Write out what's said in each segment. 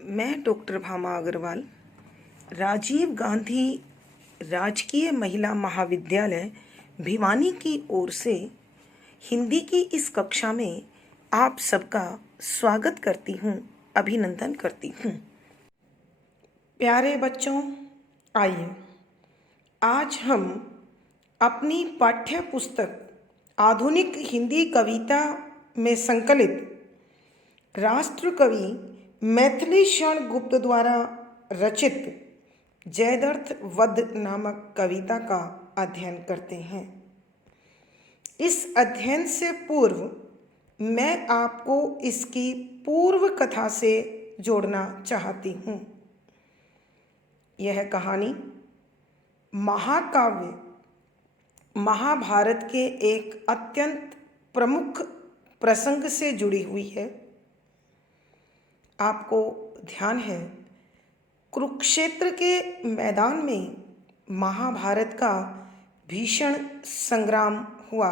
मैं डॉक्टर भामा अग्रवाल राजीव गांधी राजकीय महिला महाविद्यालय भिवानी की ओर से हिंदी की इस कक्षा में आप सबका स्वागत करती हूँ, अभिनंदन करती हूँ। प्यारे बच्चों, आइए आज हम अपनी पाठ्य पुस्तक आधुनिक हिंदी कविता में संकलित राष्ट्र कवि मैथिली शरण गुप्त द्वारा रचित जयद्रथ वध नामक कविता का अध्ययन करते हैं। इस अध्ययन से पूर्व मैं आपको इसकी पूर्व कथा से जोड़ना चाहती हूँ। यह कहानी महाकाव्य महाभारत के एक अत्यंत प्रमुख प्रसंग से जुड़ी हुई है। आपको ध्यान है, कुरुक्षेत्र के मैदान में महाभारत का भीषण संग्राम हुआ,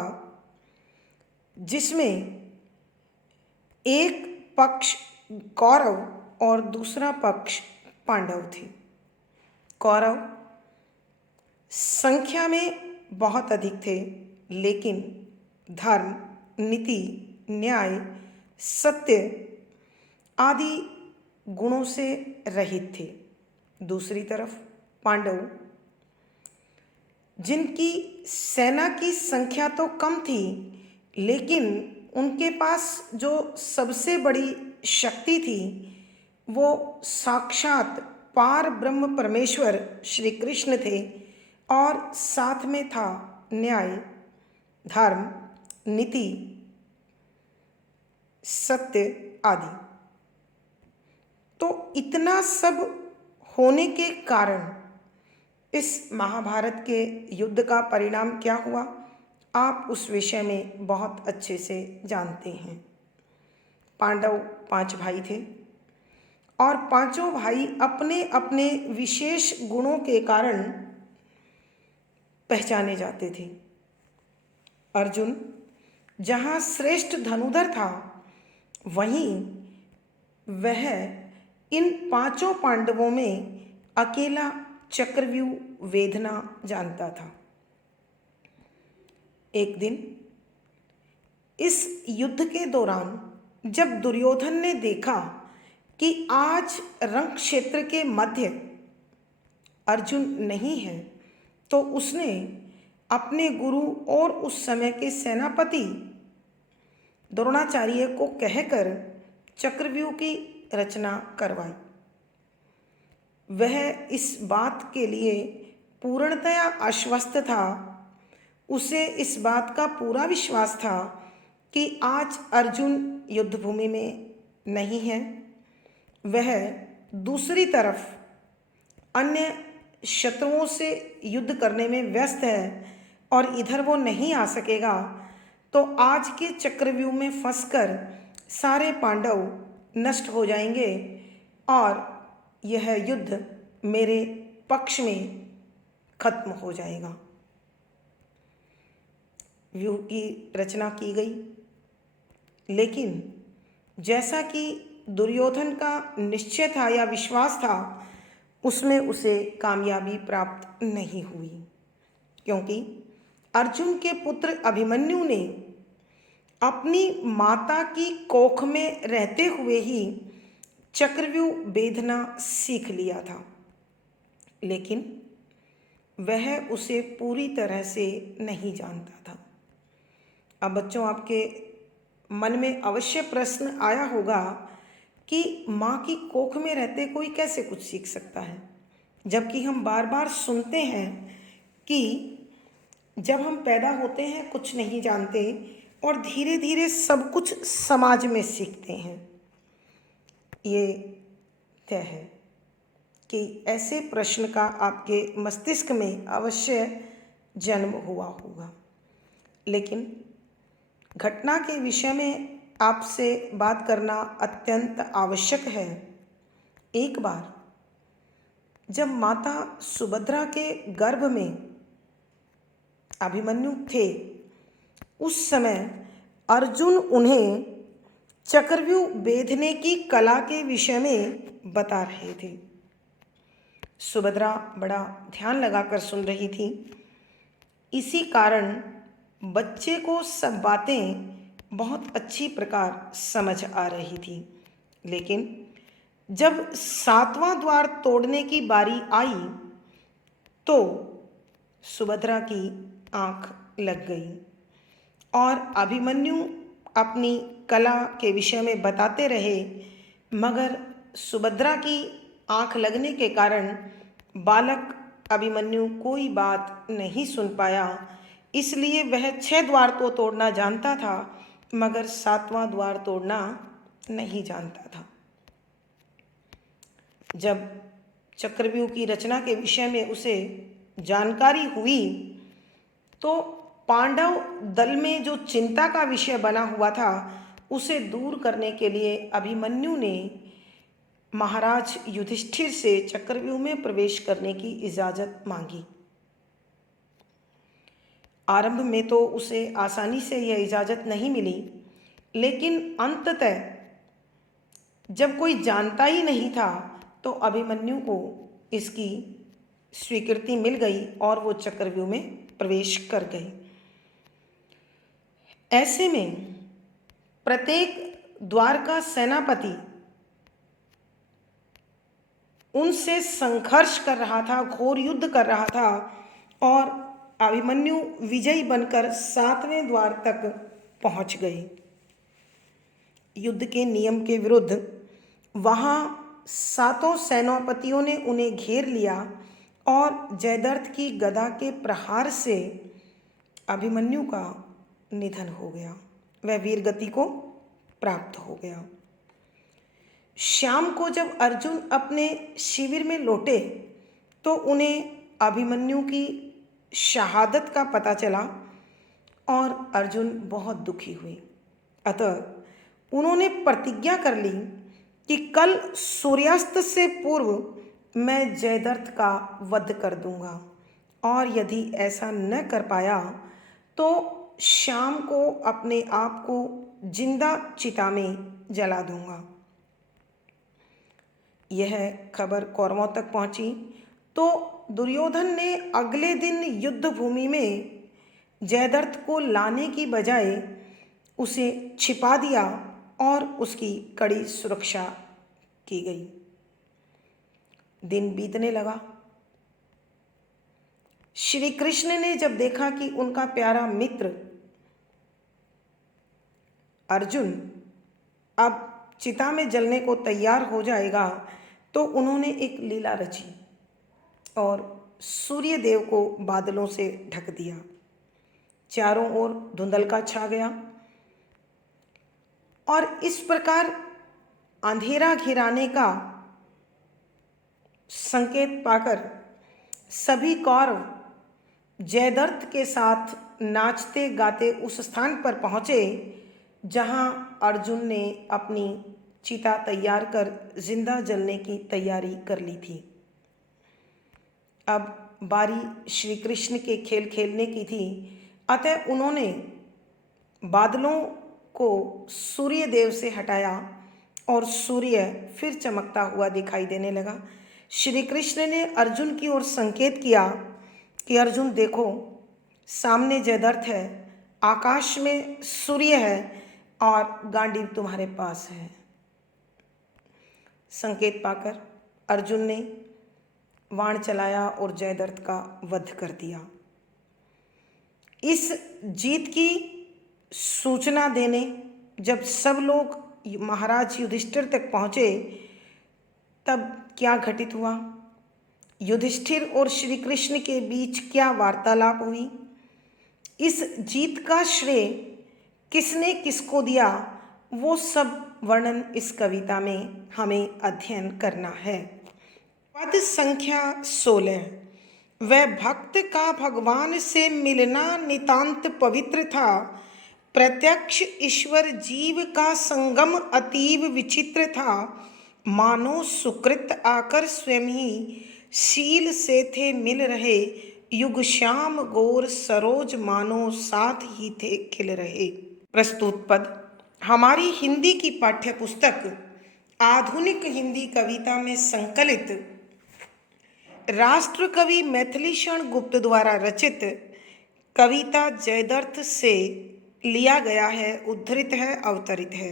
जिसमें एक पक्ष कौरव और दूसरा पक्ष पांडव थे। कौरव संख्या में बहुत अधिक थे, लेकिन धर्म, नीति, न्याय, सत्य आदि गुणों से रहित थे। दूसरी तरफ पांडव, जिनकी सेना की संख्या तो कम थी, लेकिन उनके पास जो सबसे बड़ी शक्ति थी वो साक्षात पार ब्रह्म परमेश्वर श्री कृष्ण थे, और साथ में था न्याय, धर्म, नीति, सत्य आदि। तो इतना सब होने के कारण इस महाभारत के युद्ध का परिणाम क्या हुआ, आप उस विषय में बहुत अच्छे से जानते हैं। पांडव 5 भाई थे और पांचों भाई अपने अपने विशेष गुणों के कारण पहचाने जाते थे। अर्जुन जहाँ श्रेष्ठ धनुधर था, वहीं वह इन 5 पांडवों में अकेला चक्रव्यूह वेधना जानता था। एक दिन इस युद्ध के दौरान जब दुर्योधन ने देखा कि आज रण क्षेत्र के मध्य अर्जुन नहीं है, तो उसने अपने गुरु और उस समय के सेनापति द्रोणाचार्य को कहकर चक्रव्यूह की रचना करवाई। वह इस बात के लिए पूर्णतया आश्वस्त था। उसे इस बात का पूरा विश्वास था कि आज अर्जुन युद्धभूमि में नहीं है, वह दूसरी तरफ अन्य शत्रुओं से युद्ध करने में व्यस्त है और इधर वो नहीं आ सकेगा, तो आज के चक्रव्यूह में फंसकर सारे पांडव नष्ट हो जाएंगे और यह युद्ध मेरे पक्ष में खत्म हो जाएगा। व्यूह की रचना की गई, लेकिन जैसा कि दुर्योधन का निश्चय था या विश्वास था, उसमें उसे कामयाबी प्राप्त नहीं हुई, क्योंकि अर्जुन के पुत्र अभिमन्यु ने अपनी माता की कोख में रहते हुए ही चक्रव्यूह वेधना सीख लिया था, लेकिन वह उसे पूरी तरह से नहीं जानता था। अब बच्चों, आपके मन में अवश्य प्रश्न आया होगा कि माँ की कोख में रहते कोई कैसे कुछ सीख सकता है, जबकि हम बार बार सुनते हैं कि जब हम पैदा होते हैं कुछ नहीं जानते और धीरे धीरे सब कुछ समाज में सीखते हैं। ये तय है कि ऐसे प्रश्न का आपके मस्तिष्क में अवश्य जन्म हुआ होगा, लेकिन घटना के विषय में आपसे बात करना अत्यंत आवश्यक है। एक बार जब माता सुभद्रा के गर्भ में अभिमन्यु थे, उस समय अर्जुन उन्हें चक्रव्यूह बेधने की कला के विषय में बता रहे थे। सुभद्रा बड़ा ध्यान लगाकर सुन रही थी। इसी कारण बच्चे को सब बातें बहुत अच्छी प्रकार समझ आ रही थी। लेकिन जब 7वां द्वार तोड़ने की बारी आई तो सुभद्रा की आंख लग गई और अभिमन्यु अपनी कला के विषय में बताते रहे, मगर सुभद्रा की आंख लगने के कारण बालक अभिमन्यु कोई बात नहीं सुन पाया। इसलिए वह 6 द्वार तो तोड़ना जानता था, मगर 7वां द्वार तोड़ना नहीं जानता था। जब चक्रव्यूह की रचना के विषय में उसे जानकारी हुई तो पांडव दल में जो चिंता का विषय बना हुआ था उसे दूर करने के लिए अभिमन्यु ने महाराज युधिष्ठिर से चक्रव्यूह में प्रवेश करने की इजाज़त मांगी। आरंभ में तो उसे आसानी से यह इजाज़त नहीं मिली, लेकिन अंततः जब कोई जानता ही नहीं था तो अभिमन्यु को इसकी स्वीकृति मिल गई और वो चक्रव्यूह में प्रवेश कर गए। ऐसे में प्रत्येक द्वार का सेनापति उनसे संघर्ष कर रहा था, घोर युद्ध कर रहा था और अभिमन्यु विजयी बनकर 7वें द्वार तक पहुंच गए। युद्ध के नियम के विरुद्ध वहां 7 सेनापतियों ने उन्हें घेर लिया और जयद्रथ की गदा के प्रहार से अभिमन्यु का निधन हो गया। वह वीरगति को प्राप्त हो गया। शाम को जब अर्जुन अपने शिविर में लौटे तो उन्हें अभिमन्यु की शहादत का पता चला और अर्जुन बहुत दुखी हुए। अतः उन्होंने प्रतिज्ञा कर ली कि कल सूर्यास्त से पूर्व मैं जयद्रथ का वध कर दूंगा, और यदि ऐसा न कर पाया तो शाम को अपने आप को जिंदा चिता में जला दूंगा। यह खबर कौरवों तक पहुंची तो दुर्योधन ने अगले दिन युद्ध भूमि में जयद्रथ को लाने की बजाय उसे छिपा दिया और उसकी कड़ी सुरक्षा की गई। दिन बीतने लगा। श्री कृष्ण ने जब देखा कि उनका प्यारा मित्र अर्जुन अब चिता में जलने को तैयार हो जाएगा तो उन्होंने एक लीला रची और सूर्य देव को बादलों से ढक दिया। चारों ओर धुंधलका छा गया और इस प्रकार अंधेरा घिराने का संकेत पाकर सभी कौरव जयद्रथ के साथ नाचते गाते उस स्थान पर पहुँचे जहाँ अर्जुन ने अपनी चिता तैयार कर जिंदा जलने की तैयारी कर ली थी। अब बारी श्री कृष्ण के खेल खेलने की थी, अतः उन्होंने बादलों को सूर्य देव से हटाया और सूर्य फिर चमकता हुआ दिखाई देने लगा। श्री कृष्ण ने अर्जुन की ओर संकेत किया कि अर्जुन देखो, सामने जयद्रथ है, आकाश में सूर्य है और गांडीव तुम्हारे पास है। संकेत पाकर अर्जुन ने बाण चलाया और जयद्रथ का वध कर दिया। इस जीत की सूचना देने जब सब लोग महाराज युधिष्ठिर तक पहुँचे तब क्या घटित हुआ, युधिष्ठिर और श्री कृष्ण के बीच क्या वार्तालाप हुई, इस जीत का श्रेय किसने किसको दिया, वो सब वर्णन इस कविता में हमें अध्ययन करना है। पद संख्या 16। वह भक्त का भगवान से मिलना नितांत पवित्र था। प्रत्यक्ष ईश्वर जीव का संगम अतीव विचित्र था। मानो सुकृत आकर स्वयं ही शील से थे मिल रहे। युग श्याम गोर सरोज मानो साथ ही थे खिल रहे। प्रस्तुत पद हमारी हिंदी की पाठ्य पुस्तक आधुनिक हिंदी कविता में संकलित राष्ट्र कवि मैथिलीशरण गुप्त द्वारा रचित कविता जयद्रथ से लिया गया है, उद्धृत है, अवतरित है।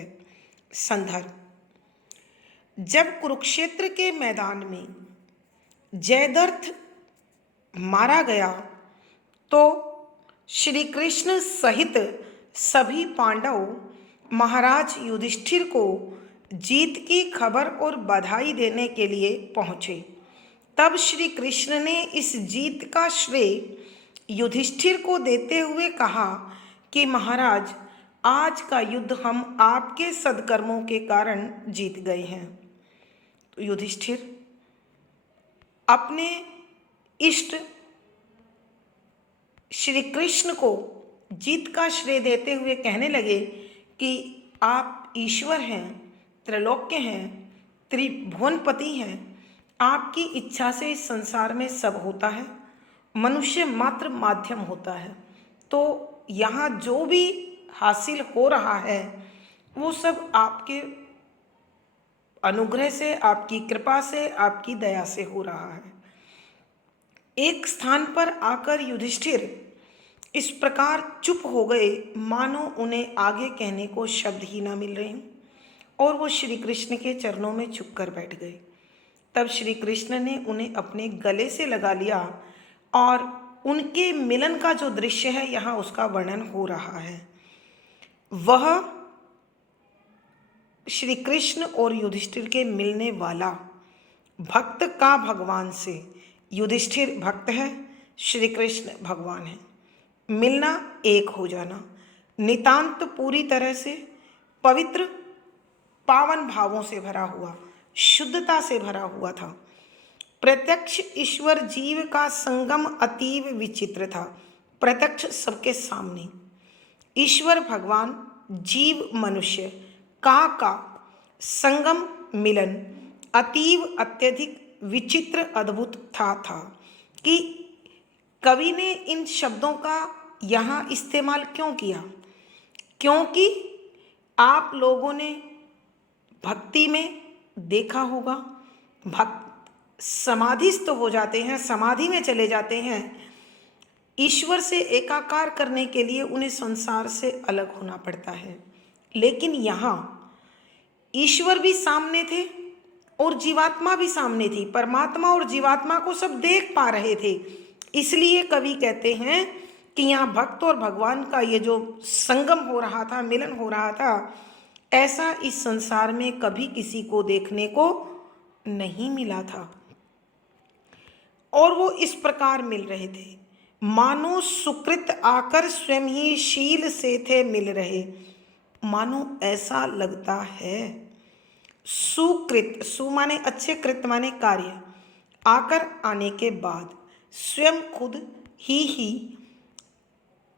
संदर्भ: जब कुरुक्षेत्र के मैदान में जयद्रथ मारा गया तो श्री कृष्ण सहित सभी पांडव महाराज युधिष्ठिर को जीत की खबर और बधाई देने के लिए पहुँचे। तब श्री कृष्ण ने इस जीत का श्रेय युधिष्ठिर को देते हुए कहा कि महाराज, आज का युद्ध हम आपके सद्कर्मों के कारण जीत गए हैं। तो युधिष्ठिर अपने इष्ट श्री कृष्ण को जीत का श्रेय देते हुए कहने लगे कि आप ईश्वर हैं, त्रैलोक्य हैं, त्रिभुवनपति हैं। आपकी इच्छा से इस संसार में सब होता है, मनुष्य मात्र माध्यम होता है। तो यहाँ जो भी हासिल हो रहा है वो सब आपके अनुग्रह से, आपकी कृपा से, आपकी दया से हो रहा है। एक स्थान पर आकर युधिष्ठिर इस प्रकार चुप हो गए मानो उन्हें आगे कहने को शब्द ही ना मिल रहे हैं, और वो श्री कृष्ण के चरणों में झुक कर बैठ गए। तब श्री कृष्ण ने उन्हें अपने गले से लगा लिया और उनके मिलन का जो दृश्य है यहाँ उसका वर्णन हो रहा है। वह श्री कृष्ण और युधिष्ठिर के मिलने वाला भक्त का भगवान से, युधिष्ठिर भक्त है, श्री कृष्ण भगवान है, मिलना, एक हो जाना, नितांत पूरी तरह से पवित्र पावन भावों से भरा हुआ, शुद्धता से भरा हुआ था। प्रत्यक्ष ईश्वर जीव का संगम अतीव विचित्र था। प्रत्यक्ष सबके सामने ईश्वर भगवान, जीव मनुष्य का संगम मिलन अतीव अत्यधिक विचित्र अद्भुत था कि कवि ने इन शब्दों का यहाँ इस्तेमाल क्यों किया? क्योंकि आप लोगों ने भक्ति में देखा होगा, भक्त समाधिस्थ हो जाते हैं, समाधि में चले जाते हैं। ईश्वर से एकाकार करने के लिए उन्हें संसार से अलग होना पड़ता है। लेकिन यहाँ ईश्वर भी सामने थे और जीवात्मा भी सामने थी। परमात्मा और जीवात्मा को सब देख पा रहे थे। इसलिए कवि कहते हैं कि यहाँ भक्त और भगवान का ये जो संगम हो रहा था, मिलन हो रहा था, ऐसा इस संसार में कभी किसी को देखने को नहीं मिला था। और वो इस प्रकार मिल रहे थे मानो सुकृत आकर स्वयं ही शील से थे मिल रहे। मानो ऐसा लगता है सुकृत, सु माने अच्छे, कृत माने कार्य, आकर आने के बाद, स्वयं खुद ही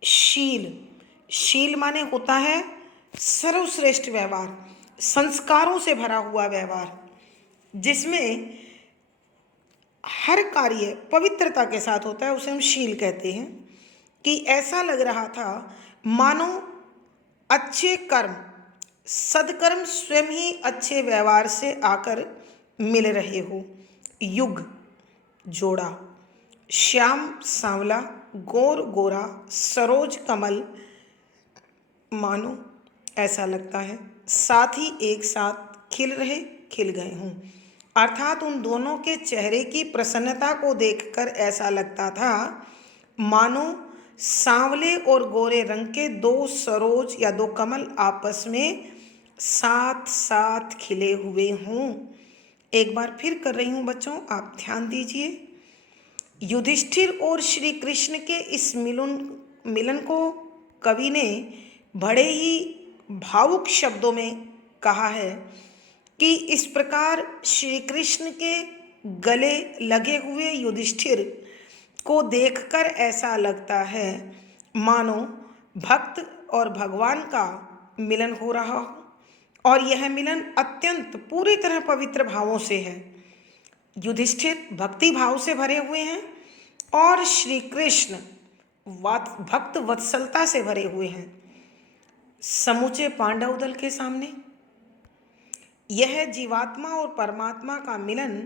शील, शील माने होता है सर्वश्रेष्ठ व्यवहार, संस्कारों से भरा हुआ व्यवहार, जिसमें हर कार्य पवित्रता के साथ होता है, उसे हम शील कहते हैं। कि ऐसा लग रहा था मानो अच्छे कर्म, सदकर्म स्वयं ही अच्छे व्यवहार से आकर मिल रहे हो। युग, जोड़ा, श्याम सांवला, गोर गोरा, सरोज कमल, मानो ऐसा लगता है साथ ही एक साथ खिल रहे, खिल गए हों। अर्थात उन दोनों के चेहरे की प्रसन्नता को देखकर ऐसा लगता था मानो सांवले और गोरे रंग के दो सरोज या दो कमल आपस में साथ साथ खिले हुए हों। एक बार फिर कर रही हूँ बच्चों, आप ध्यान दीजिए। युधिष्ठिर और श्री कृष्ण के इस मिलन को कवि ने बड़े ही भावुक शब्दों में कहा है कि इस प्रकार श्री कृष्ण के गले लगे हुए युधिष्ठिर को देखकर ऐसा लगता है मानो भक्त और भगवान का मिलन हो रहा हो, और यह मिलन अत्यंत पूरी तरह पवित्र भावों से है। युधिष्ठिर भक्ति भाव से भरे हुए हैं और श्री कृष्ण भक्त वत्सलता से भरे हुए हैं। समूचे पांडव दल के सामने। यह जीवात्मा और परमात्मा का मिलन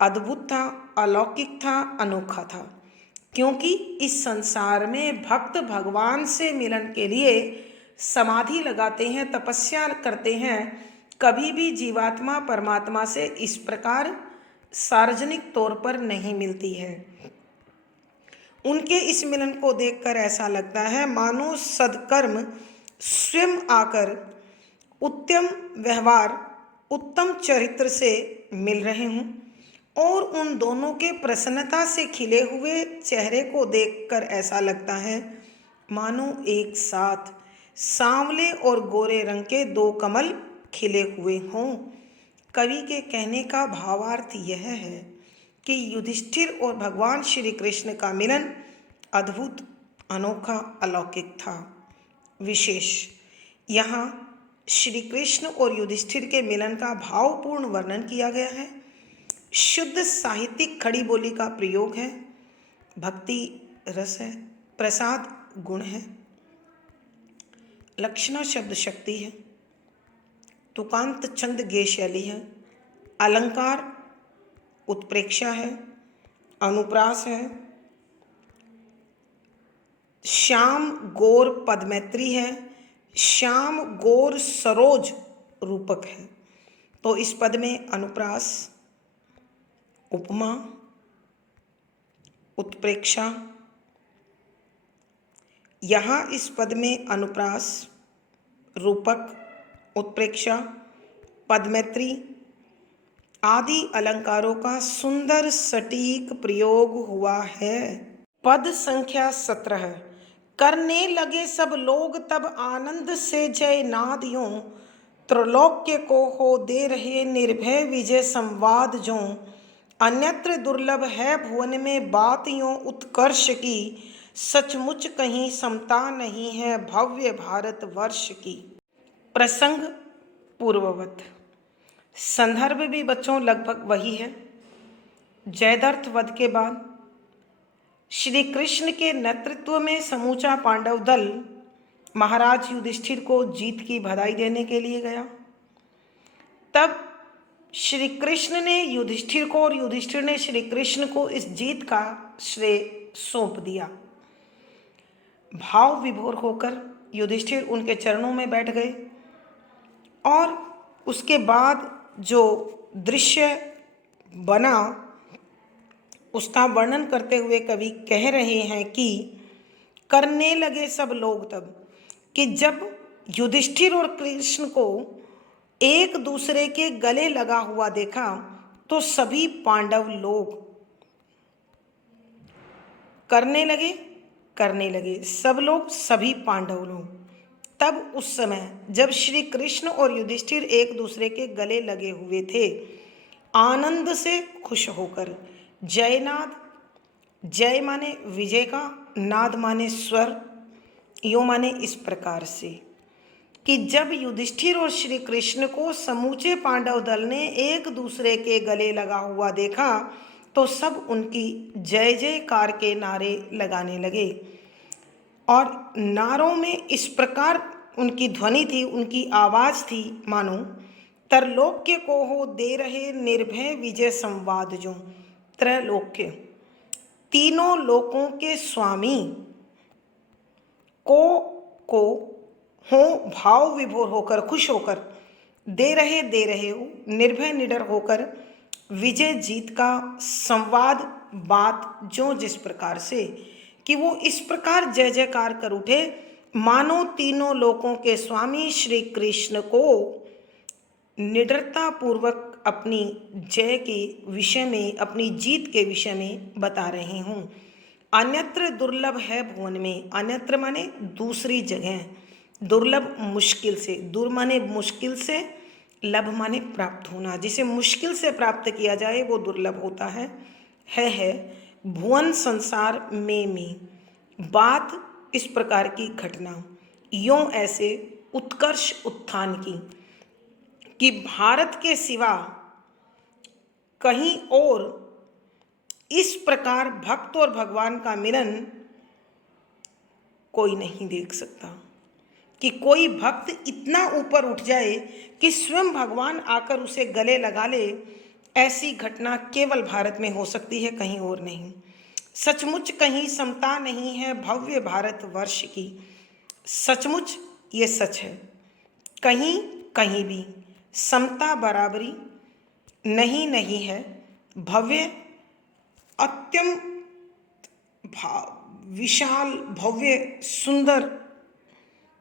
अद्भुत था, अलौकिक था, अनोखा था, क्योंकि इस संसार में भक्त भगवान से मिलन के लिए समाधि लगाते हैं, तपस्या करते हैं। कभी भी जीवात्मा परमात्मा से इस प्रकार सार्वजनिक तौर पर नहीं मिलती है। उनके इस मिलन को देखकर ऐसा लगता है मानो सद्कर्म स्वयं आकर उत्तम व्यवहार, उत्तम चरित्र से मिल रहे हों, और उन दोनों के प्रसन्नता से खिले हुए चेहरे को देखकर ऐसा लगता है मानो एक साथ सांवले और गोरे रंग के दो कमल खिले हुए हों। कवि के कहने का भावार्थ यह है कि युधिष्ठिर और भगवान श्री कृष्ण का मिलन अद्भुत, अनोखा, अलौकिक था, विशेष। यहाँ श्री कृष्ण और युधिष्ठिर के मिलन का भावपूर्ण वर्णन किया गया है। शुद्ध साहित्यिक खड़ी बोली का प्रयोग है, भक्ति रस है, प्रसाद गुण है, लक्षणा शब्द शक्ति है, तुकांत छंद गेय शैली है, अलंकार उत्प्रेक्षा है, अनुप्रास है, श्याम गौर पदमैत्री है, श्याम गौर सरोज रूपक है। तो इस पद में अनुप्रास, उपमा, उत्प्रेक्षा। यहाँ इस पद में अनुप्रास, रूपक, उत्प्रेक्षा, पदमैत्री आदि अलंकारों का सुंदर सटीक प्रयोग हुआ है। पद संख्या 17। करने लगे सब लोग तब आनंद से जय नाद यों, त्रैलोक्य को हो दे रहे निर्भय विजय संवाद जों। अन्यत्र दुर्लभ है भुवन में बात यों उत्कर्ष की, सचमुच कहीं समता नहीं है भव्य भारतवर्ष की। प्रसंग पूर्ववत। संदर्भ भी बच्चों लगभग वही है। जयद्रथ वध के बाद श्री कृष्ण के नेतृत्व में समूचा पांडव दल महाराज युधिष्ठिर को जीत की बधाई देने के लिए गया। तब श्री कृष्ण ने युधिष्ठिर को और युधिष्ठिर ने श्री कृष्ण को इस जीत का श्रेय सौंप दिया। भाव विभोर होकर युधिष्ठिर उनके चरणों में बैठ गए और उसके बाद जो दृश्य बना उसका वर्णन करते हुए कवि कह रहे हैं कि करने लगे सब लोग तब, कि जब युधिष्ठिर और कृष्ण को एक दूसरे के गले लगा हुआ देखा तो सभी पांडव लोग करने लगे सब लोग, सभी पांडव लोग। तब उस समय जब श्री कृष्ण और युधिष्ठिर एक दूसरे के गले लगे हुए थे, आनंद से खुश होकर जयनाद, जय माने विजय का, नाद माने स्वर, यो माने इस प्रकार से कि जब युधिष्ठिर और श्री कृष्ण को समूचे पांडव दल ने एक दूसरे के गले लगा हुआ देखा तो सब उनकी जय जयकार के नारे लगाने लगे। और नारों में इस प्रकार उनकी ध्वनि थी, उनकी आवाज़ थी मानो त्रैलोक्य को हो दे रहे निर्भय विजय संवाद जो। त्रैलोक्य, तीनों लोकों के स्वामी को हो भाव विभोर होकर, खुश होकर, दे रहे हो, निर्भय निडर होकर विजय जीत का संवाद बात जो, जिस प्रकार से कि वो इस प्रकार जय जयकार कर उठे मानो तीनों लोकों के स्वामी श्री कृष्ण को निडरता पूर्वक अपनी जय के विषय में, अपनी जीत के विषय में बता रहे हूँ। अन्यत्र दुर्लभ है भुवन में, अन्यत्र माने दूसरी जगह, दुर्लभ मुश्किल से, दूर माने मुश्किल से, लभ माने प्राप्त होना, जिसे मुश्किल से प्राप्त किया जाए वो दुर्लभ होता है। भुवन संसार में बात इस प्रकार की घटना यों ऐसे उत्कर्ष उत्थान की कि भारत के सिवा कहीं और इस प्रकार भक्त और भगवान का मिलन कोई नहीं देख सकता। कि कोई भक्त इतना ऊपर उठ जाए कि स्वयं भगवान आकर उसे गले लगा ले, ऐसी घटना केवल भारत में हो सकती है, कहीं और नहीं। सचमुच कहीं समता नहीं है भव्य भारतवर्ष की। सचमुच ये सच है, कहीं कहीं भी समता बराबरी नहीं है। भव्य, अत्यंत विशाल, भव्य, सुंदर,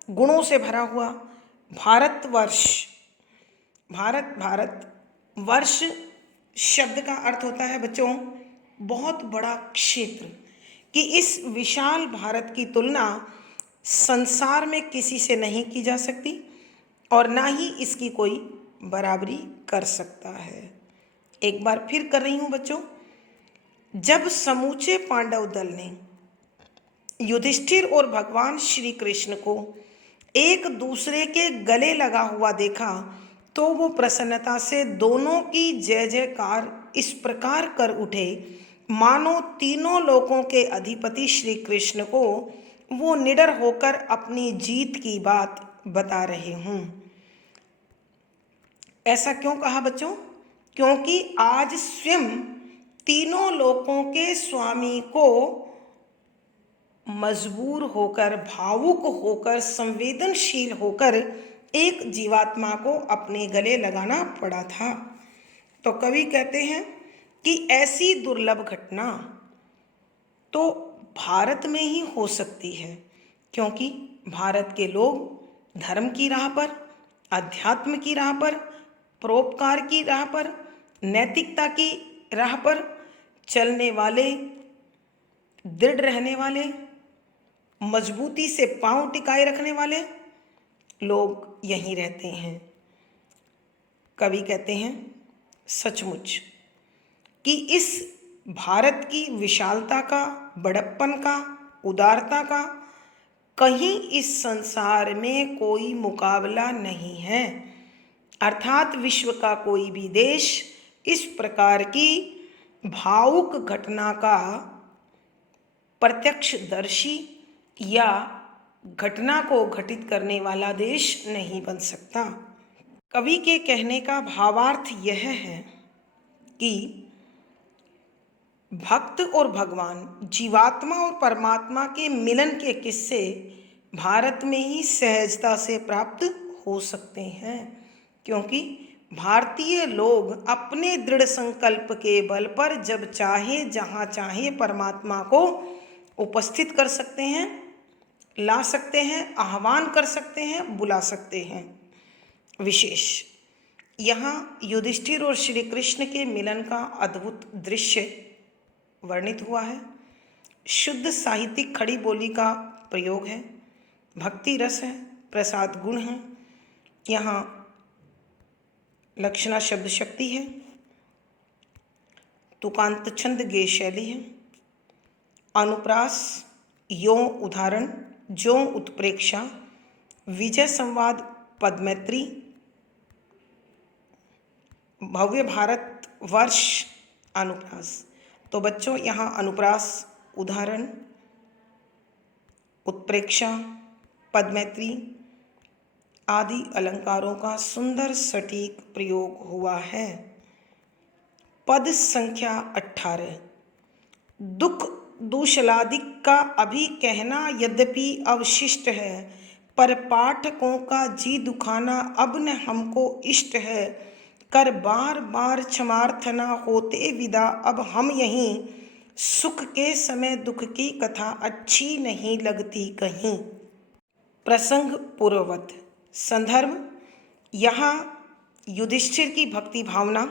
गुणों से भरा हुआ भारतवर्ष। भारत वर्ष शब्द का अर्थ होता है बच्चों बहुत बड़ा क्षेत्र, कि इस विशाल भारत की तुलना संसार में किसी से नहीं की जा सकती और ना ही इसकी कोई बराबरी कर सकता है। एक बार फिर कर रही हूँ बच्चों, जब समूचे पांडव दल ने युधिष्ठिर और भगवान श्री कृष्ण को एक दूसरे के गले लगा हुआ देखा तो वो प्रसन्नता से दोनों की जय जयकार इस प्रकार कर उठे मानो तीनों लोकों के अधिपति श्री कृष्ण को वो निडर होकर अपनी जीत की बात बता रहे हों। ऐसा क्यों कहा बच्चों? क्योंकि आज स्वयं तीनों लोकों के स्वामी को मजबूर होकर, भावुक होकर, संवेदनशील होकर एक जीवात्मा को अपने गले लगाना पड़ा था। तो कवि कहते हैं कि ऐसी दुर्लभ घटना तो भारत में ही हो सकती है, क्योंकि भारत के लोग धर्म की राह पर, अध्यात्म की राह पर, परोपकार की राह पर, नैतिकता की राह पर चलने वाले, दृढ़ रहने वाले, मजबूती से पांव टिकाए रखने वाले लोग यहीं रहते हैं। कवि कहते हैं सचमुच कि इस भारत की विशालता का, बड़प्पन का, उदारता का कहीं इस संसार में कोई मुकाबला नहीं है। अर्थात विश्व का कोई भी देश इस प्रकार की भावुक घटना का प्रत्यक्षदर्शी या घटना को घटित करने वाला देश नहीं बन सकता। कवि के कहने का भावार्थ यह है कि भक्त और भगवान, जीवात्मा और परमात्मा के मिलन के किस्से भारत में ही सहजता से प्राप्त हो सकते हैं, क्योंकि भारतीय लोग अपने दृढ़ संकल्प के बल पर जब चाहे, जहाँ चाहे परमात्मा को उपस्थित कर सकते हैं, ला सकते हैं, आह्वान कर सकते हैं, बुला सकते हैं। विशेष यहाँ युधिष्ठिर और श्री कृष्ण के मिलन का अद्भुत दृश्य वर्णित हुआ है। शुद्ध साहित्यिक खड़ी बोली का प्रयोग है, भक्ति रस है, प्रसाद गुण है, यहाँ लक्षणा शब्द शक्ति है, तुकांत छंद गेय शैली है, अनुप्रास यों उदाहरण ज्यों उत्प्रेक्षा, विजय संवाद पदमैत्री, भव्य भारत वर्ष अनुप्रास। तो बच्चों यहाँ अनुप्रास, उदाहरण, उत्प्रेक्षा, पदमैत्री आदि अलंकारों का सुंदर सटीक प्रयोग हुआ है। पद संख्या 18। दुख दूशलादिक का अभी कहना यद्यपि अवशिष्ट है, पर पाठकों का जी दुखाना अब न हमको इष्ट है। कर बार बार क्षमार्थना होते विदा अब हम यहीं, सुख के समय दुख की कथा अच्छी नहीं लगती कहीं। प्रसंग पूर्ववत। संदर्भ यहाँ युधिष्ठिर की भक्ति भावना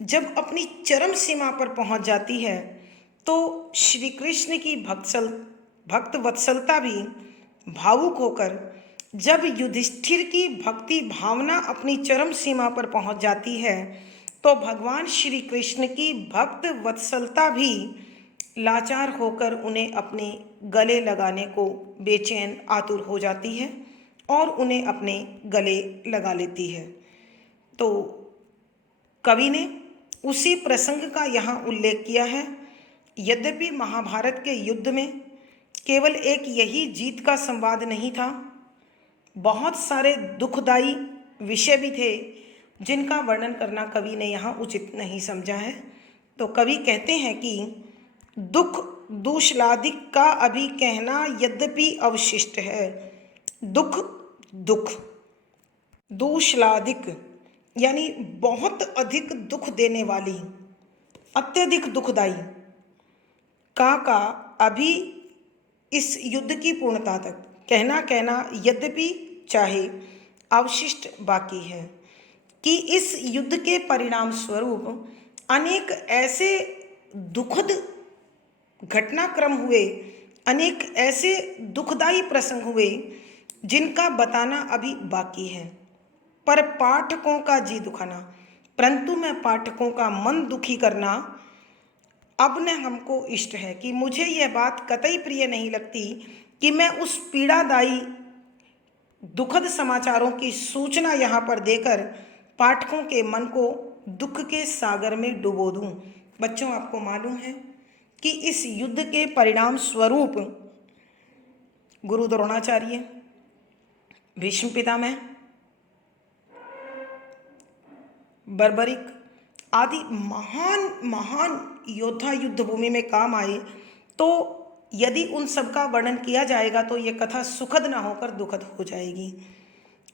जब अपनी चरम सीमा पर पहुँच जाती है तो श्री कृष्ण की भक्त वत्सलता भी भावुक होकर, जब युधिष्ठिर की भक्ति भावना अपनी चरम सीमा पर पहुंच जाती है तो भगवान श्री कृष्ण की भक्त वत्सलता भी लाचार होकर उन्हें अपने गले लगाने को बेचैन आतुर हो जाती है और उन्हें अपने गले लगा लेती है। तो कवि ने उसी प्रसंग का यहाँ उल्लेख किया है। यद्यपि महाभारत के युद्ध में केवल एक यही जीत का संवाद नहीं था, बहुत सारे दुखदाई विषय भी थे जिनका वर्णन करना कवि ने यहाँ उचित नहीं समझा है। तो कवि कहते हैं कि दुख दूषलादिक का अभी कहना यद्यपि अवशिष्ट है। दुख दुख दूषलादिक यानी बहुत अधिक दुख देने वाली, अत्यधिक दुखदाई का अभी इस युद्ध की पूर्णता तक कहना यद्यपि चाहे अवशिष्ट बाकी है कि इस युद्ध के परिणाम स्वरूप अनेक ऐसे दुखद घटनाक्रम हुए, अनेक ऐसे दुखदाई प्रसंग हुए जिनका बताना अभी बाकी है, पर पाठकों का जी दुखाना, परंतु मैं पाठकों का मन दुखी करना अब न हमको इष्ट है कि मुझे यह बात कतई प्रिय नहीं लगती कि मैं उस पीड़ादायी दुखद समाचारों की सूचना यहाँ पर देकर पाठकों के मन को दुख के सागर में डुबो दूं। बच्चों, आपको मालूम है कि इस युद्ध के परिणाम स्वरूप गुरु द्रोणाचार्य, भीष्म पितामह, बर्बरिक आदि महान महान योद्धा युद्ध भूमि में काम आए, तो यदि उन सब का वर्णन किया जाएगा तो ये कथा सुखद ना होकर दुखद हो जाएगी।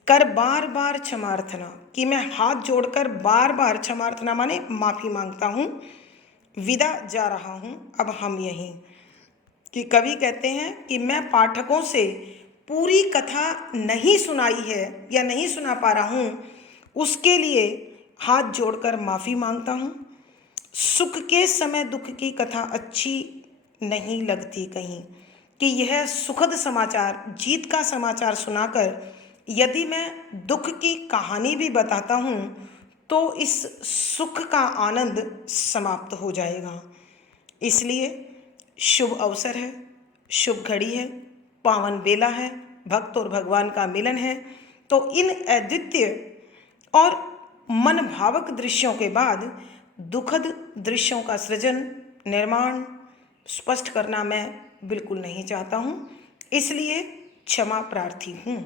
कर बार बार क्षमार्थना कि मैं हाथ जोड़कर बार बार क्षमार्थना माने माफ़ी मांगता हूँ, विदा जा रहा हूँ अब हम यहीं। कि कवि कहते हैं कि मैं पाठकों से पूरी कथा नहीं सुनाई है या नहीं सुना पा रहा हूँ, उसके लिए हाथ जोड़कर माफ़ी मांगता हूँ। सुख के समय दुख की कथा अच्छी नहीं लगती कहीं, कि यह सुखद समाचार, जीत का समाचार सुनाकर यदि मैं दुख की कहानी भी बताता हूँ तो इस सुख का आनंद समाप्त हो जाएगा। इसलिए शुभ अवसर है, शुभ घड़ी है, पावन बेला है, भक्त और भगवान का मिलन है, तो इन अद्वितीय और मन भावक दृश्यों के बाद दुखद दृश्यों का सृजन, निर्माण, स्पष्ट करना मैं बिल्कुल नहीं चाहता हूँ, इसलिए क्षमा प्रार्थी हूँ।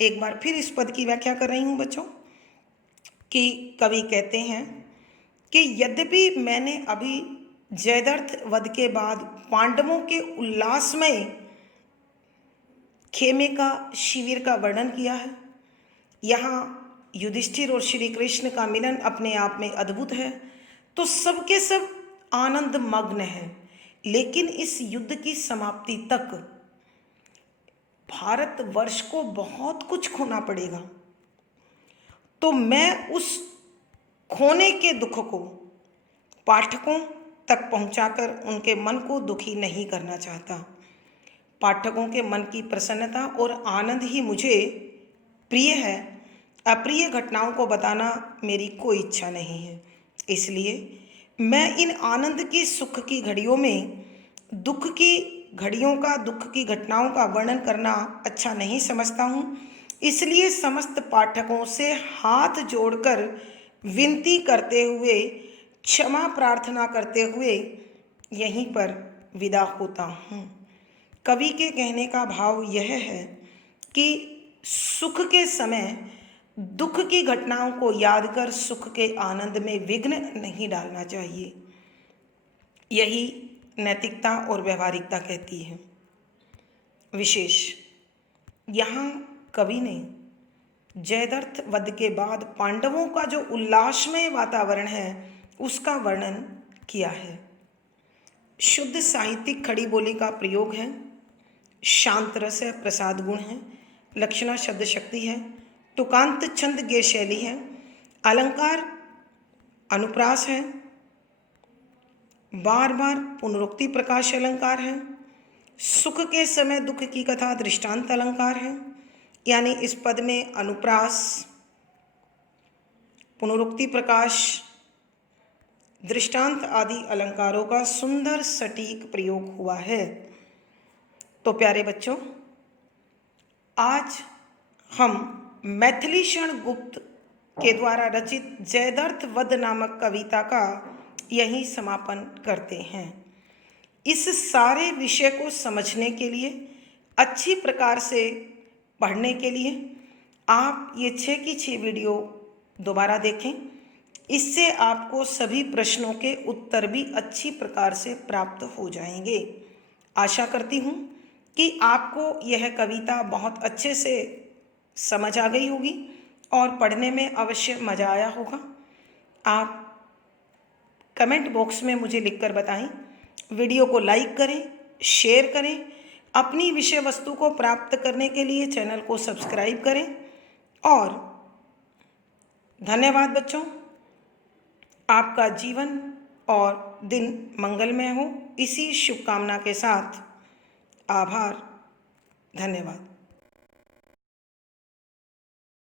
एक बार फिर इस पद की व्याख्या कर रही हूँ बच्चों, कि कवि कहते हैं कि यद्यपि मैंने अभी जयद्रथ वध के बाद पांडवों के उल्लासमय खेमे का, शिविर का वर्णन किया है, यहाँ युधिष्ठिर और श्री कृष्ण का मिलन अपने आप में अद्भुत है, तो सबके सब आनंद मग्न हैं, लेकिन इस युद्ध की समाप्ति तक भारतवर्ष को बहुत कुछ खोना पड़ेगा। तो मैं उस खोने के दुख को पाठकों तक पहुंचाकर उनके मन को दुखी नहीं करना चाहता। पाठकों के मन की प्रसन्नता और आनंद ही मुझे प्रिय है, अप्रिय घटनाओं को बताना मेरी कोई इच्छा नहीं है। इसलिए मैं इन आनंद की, सुख की घड़ियों में दुख की घड़ियों का, दुख की घटनाओं का वर्णन करना अच्छा नहीं समझता हूँ। इसलिए समस्त पाठकों से हाथ जोड़कर विनती करते हुए, क्षमा प्रार्थना करते हुए यहीं पर विदा होता हूँ। कवि के कहने का भाव यह है कि सुख के समय दुख की घटनाओं को याद कर सुख के आनंद में विघ्न नहीं डालना चाहिए। यही नैतिकता और व्यवहारिकता कहती है। विशेष यहाँ कवि ने जयद्रथ वध के बाद पांडवों का जो उल्लासमय वातावरण है उसका वर्णन किया है। शुद्ध साहित्यिक खड़ी बोली का प्रयोग है, शांत रस है, प्रसाद गुण है, लक्षणा शब्द शक्ति है, तुकांत छंद गे शैली है, अलंकार अनुप्रास है, बार बार पुनरुक्ति प्रकाश अलंकार है, सुख के समय दुख की कथा दृष्टांत अलंकार है। यानी इस पद में अनुप्रास, पुनरुक्ति प्रकाश, दृष्टांत आदि अलंकारों का सुंदर सटीक प्रयोग हुआ है। तो प्यारे बच्चों, आज हम मैथिलीषण गुप्त के द्वारा रचित जयद्रथ वध नामक कविता का यहीं समापन करते हैं। इस सारे विषय को समझने के लिए, अच्छी प्रकार से पढ़ने के लिए आप ये 6 की 6 वीडियो दोबारा देखें। इससे आपको सभी प्रश्नों के उत्तर भी अच्छी प्रकार से प्राप्त हो जाएंगे। आशा करती हूँ कि आपको यह कविता बहुत अच्छे से समझ आ गई होगी और पढ़ने में अवश्य मज़ा आया होगा। आप कमेंट बॉक्स में मुझे लिखकर बताएं। वीडियो को लाइक करें, शेयर करें। अपनी विषय वस्तु को प्राप्त करने के लिए चैनल को सब्सक्राइब करें। और धन्यवाद बच्चों। आपका जीवन और दिन मंगलमय हो, इसी शुभकामना के साथ आभार। धन्यवाद।